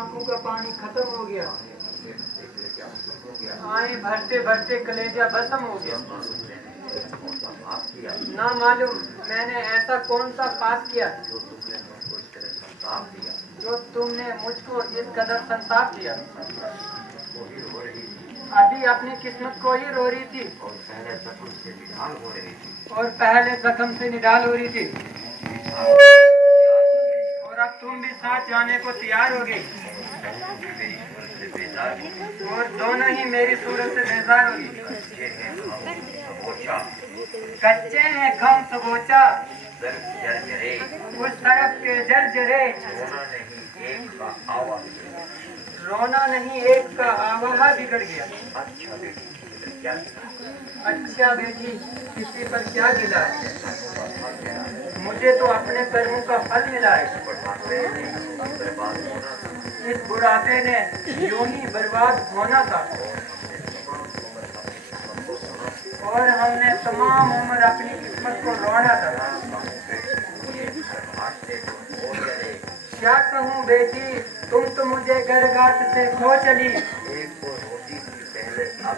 आंखों का पानी खत्म हो गया, आए भरते भरते कलेजा भस्म हो गया। ना मालूम मैंने ऐसा कौन सा पाप किया जो तुमने मुझको इस कदर संताप दिया। अभी अपनी किस्मत को ही रो रही थी और पहले जख्म से निडाल हो रही थी, और अब तुम भी साथ जाने को तैयार हो गई और दोनों ही मेरी सूरत से बेजार होगी। कच्चे हैं हम सबोचा उस तरफ के जर्जरे, रोना नहीं एक का आवाहा बिगड़ गया। अच्छा बेटी किसी पर क्या गिला है, मुझे तो अपने कर्मों का फल मिला है। इस बुढ़ापे ने यूं ही बर्बाद होना था और हमने तमाम उम्र अपनी किस्मत को रोना था। क्या कहूँ बेटी, तुम तो मुझे गर्गात से खो चली। एक को रोती थी पहले, अब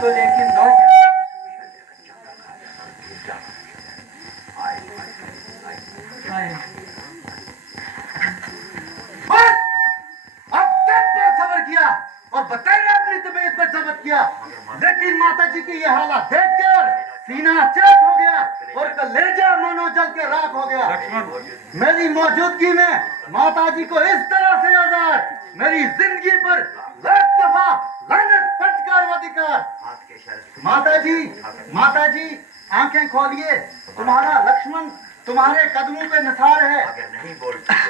तो लेकिन दो चली। अब तक तो सब्र किया और बताइए अपनी तबीयत पर जब्त किया, लेकिन माता जी की ये हालत देखकर सीना चेक हो गया और कलेजा मानो जल के राख हो गया। मेरी मौजूदगी में माता जी को इस तरह से आजाद, मेरी जिंदगी पर लाख दफा लानत फटकार व धिक्कार। माता जी आंखें खोलिए, तुम्हारा लक्ष्मण तुम्हारे कदमों पे निसार है।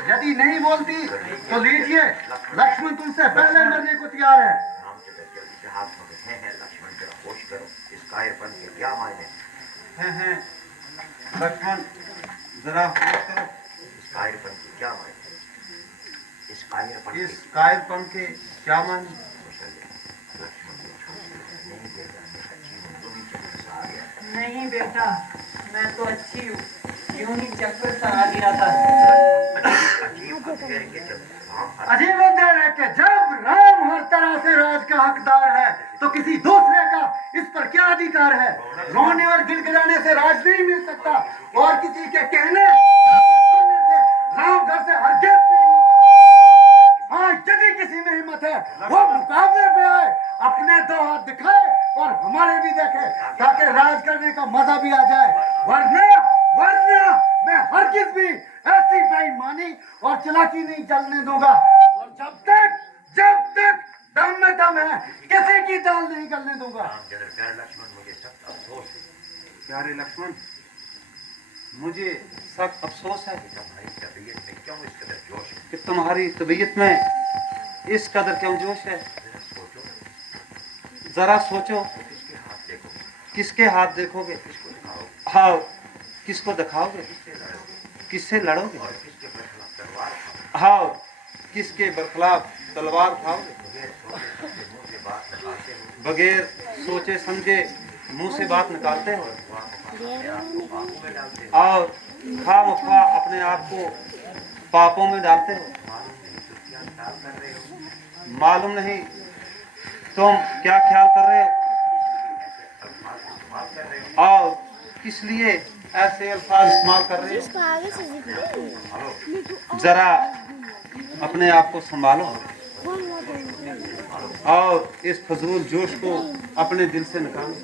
यदि नहीं बोलती तो लीजिए, लक्ष्मण तुमसे पहले मरने को तैयार है। हैं लक्ष्मण, जरा होश करो। इस कायरपन के क्या माने? नहीं बेटा, मैं तो अच्छी हूँ, यूं ही चक्कर सा आ गया था। अजीब अंधेर है कि जब राम हर तरह से राज का हकदार है तो किसी दूसरे का इस पर क्या अधिकार है। रोने और गिड़गिड़ाने से राज नहीं मिल सकता और किसी के कहने सुनने से राम घर से हरगिज नहीं निकलता। हाँ, यदि किसी में हिम्मत है वो मुकाबले पे आए, अपने दो हाथ दिखाए और हमारे भी देखे, ताकि राज करने का मजा भी आ जाए। वरना मैं हरगिज भी ऐसी बेईमानी और चालाकी नहीं चलने दूंगा। और जब तक दम में दम है, किसी की दाल नहीं गलने दूंगा। प्यारे लक्ष्मण, मुझे सख्त अफसोस है कि तुम्हारी तबीयत में इस कदर क्यों जोश है। जरा सोचो, किसके हाथ देखोगे? हाँ, किसको दिखाओगे? किससे लड़ोगे? हाँ, किसके बरखिलाफ तलवार उठाओगे? बगैर सोचे समझे मुंह से बात निकालते हो और खामख्वा अपने आप को पापों में डालते हो। मालूम नहीं तुम क्या ख्याल कर रहे हो और किस लिए ऐसे अल्फाज इस्तेमाल कर रहे हो। जरा अपने आप को संभालो और इस फजूल जोश को अपने दिल से निकालो।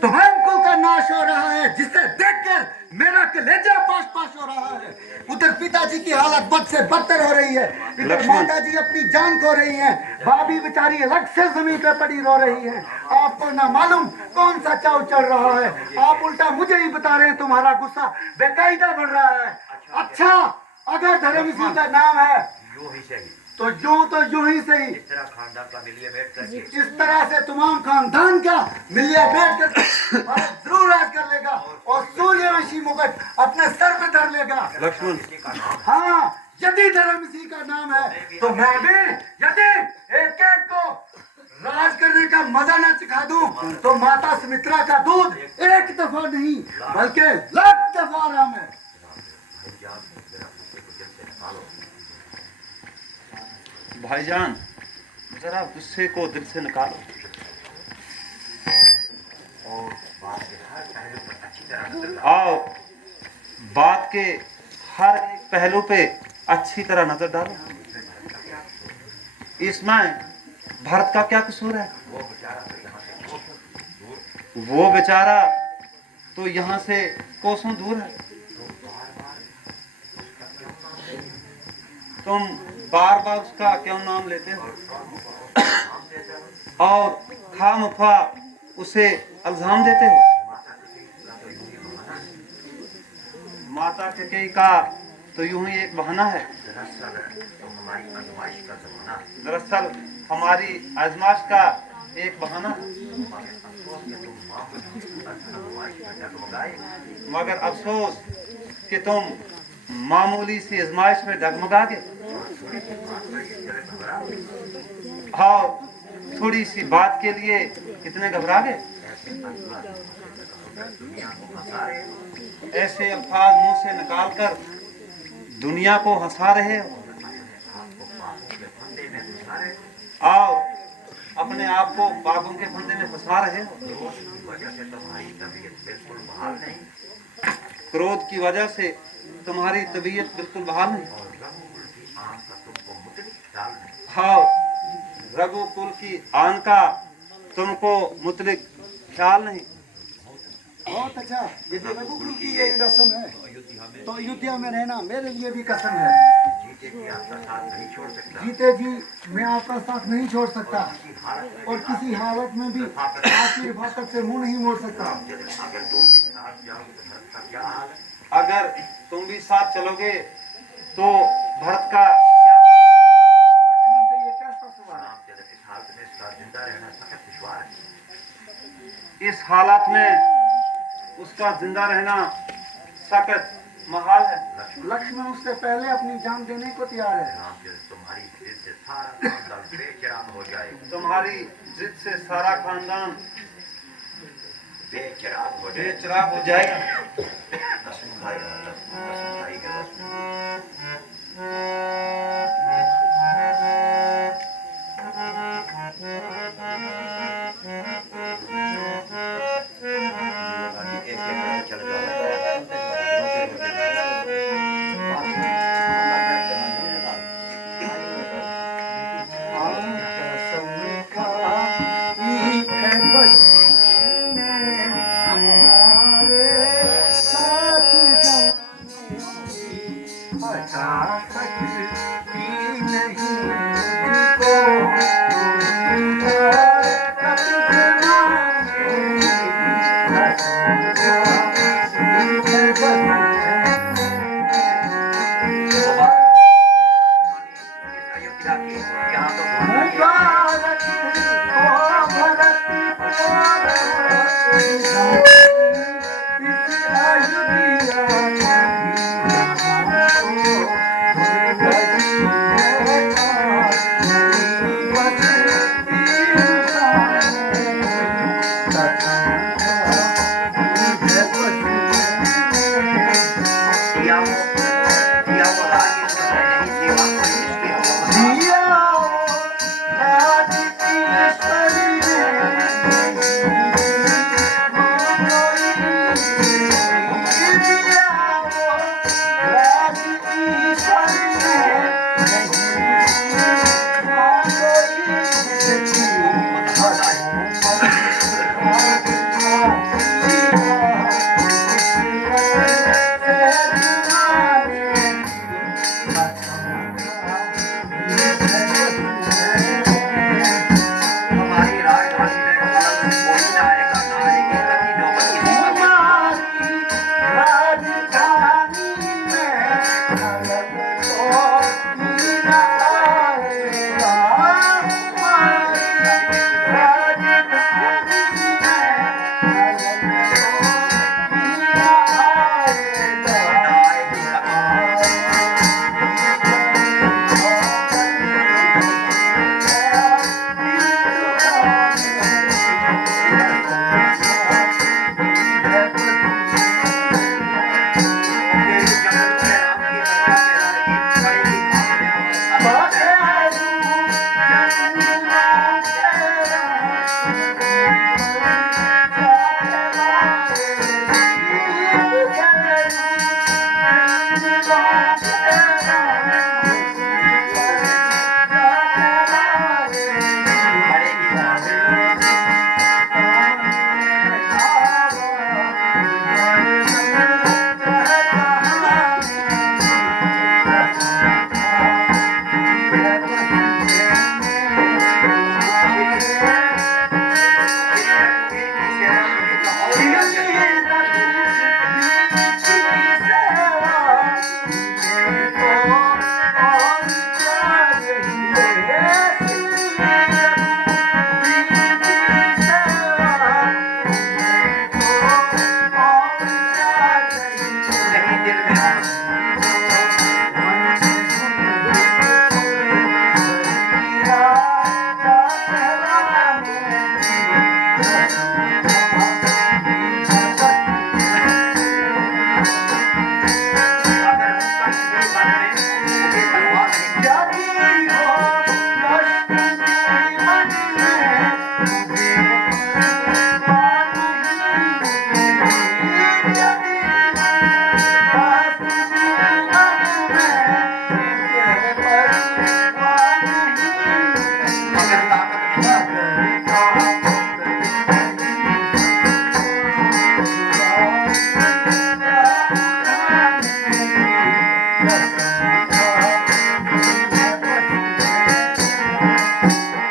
तुम्हारे कुल का नाश हो रहा है, जिसे देखकर मेरा कलेजा पाश पाश हो रहा है। उधर पिताजी की हालत बद से बदतर हो रही है, इधर माता जी अपनी जान खो रही हैं, भाभी बेचारी अलग से जमीन पे पड़ी रो रही है। आपको ना मालूम कौन सा चाव चढ़ रहा है, आप उल्टा मुझे ही बता रहे हैं तुम्हारा गुस्सा बेकायदा बढ़ रहा है। अच्छा, अगर धर्म इसी का नाम है तो यूं ही सही इस तरह से तमाम खानदान का मिलिया बैठ कर जरूर राज कर लेगा और सूर्यवंशी मुकुट अपने सर पे धर लेगा। लक्ष्मण, हाँ, यदि धर्म इसी का नाम है तो मैं भी यदि एक एक को राज करने का मजा न सिखा दूं तो माता सुमित्रा का दूध एक दफा नहीं बल्कि लाख दफा आराम है। भाईजान, जरा गुस्से को दिल से निकालो आओ बात के हर एक पहलू पे अच्छी तरह नजर डालो। इसमें भरत का क्या कसूर है? वो बेचारा तो यहाँ से कोसों दूर है। तुम बार बार उसका क्यों नाम लेते हो और खामखा उसे इल्जाम देते हो? माता कैकेयी का तो यूं ही एक बहाना है। दरअसल हमारी आजमाइश का एक बहाना है। मगर अफसोस कि तुम मामूली सी आजमाइश में डगमगा गए और थोड़ी सी बात के लिए इतने घबरा गए। ऐसे अल्फाज मुंह से निकालकर दुनिया को हंसा रहे हो और अपने आप को बागों के फंदे में फंसा रहे हो। क्रोध की वजह से तुम्हारी तबीयत बिल्कुल बहाल नहीं। हाँ, रघुकुल की आन का तुमको मुतलिक ख्याल नहीं। बहुत अच्छा, यदि रघुकुल की ये रस्म है तो अयोध्या में रहना मेरे लिए भी कसम है। जीते जी मैं आपका साथ नहीं छोड़ सकता और किसी हालत में भी आपकी हिफाजत से मुंह नहीं मोड़ सकता। अगर तुम भी साथ चलोगे तो भरत का क्या? लक्ष्मण से ये कैसा सवाल? इस हालात में उसका जिंदा रहना सख्त महाल है। लक्ष्मण उससे पहले अपनी जान देने को तैयार है। तुम्हारी जिद से सारा खानदान बेचिराग हो जाएगा।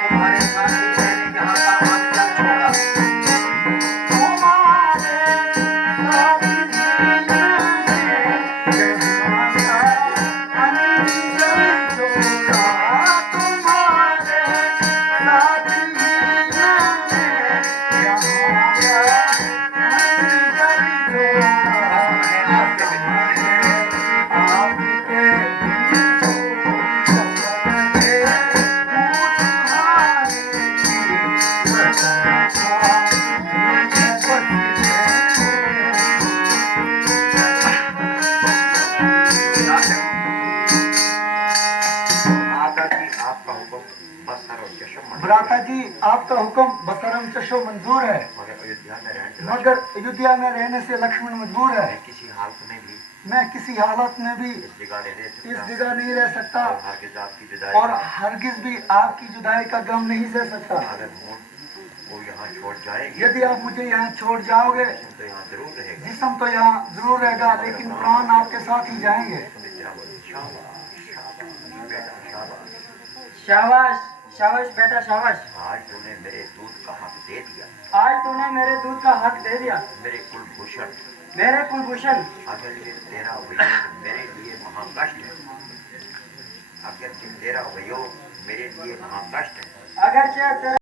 तुम्हारे साथी मैंने यहाँ का हाथ छोड़ा। भ्राता जी आपका हुक्म बसरम चशो मंजूर है, मगर अयोध्या में रहने से लक्ष्मण मजबूर है। किसी हालत में भी मैं किसी हालत में भी इस जगह नहीं रह सकता और हरगिज भी आपकी जुदाई का गम नहीं सह सकता। अगर मूड को यहाँ छोड़ जाएगी यदि आप मुझे यहाँ छोड़ जाओगे तो यहाँ जरूर रहेगा। जिस्म तो यहाँ जरूर रहेगा, लेकिन प्राण आपके साथ ही जाएंगे। शाबाश शाबाश बेटा शाबाश। आज तूने मेरे दूध का हक दे दिया, आज तूने मेरे दूध का हक दे दिया। मेरे कुलभूषण। मेरे कुलभूषण, अगर ये तेरा वियोग मेरे लिए महाकष्ट है, अगर ये तेरा वियोग मेरे लिए महाकष्ट है, अगर तेरा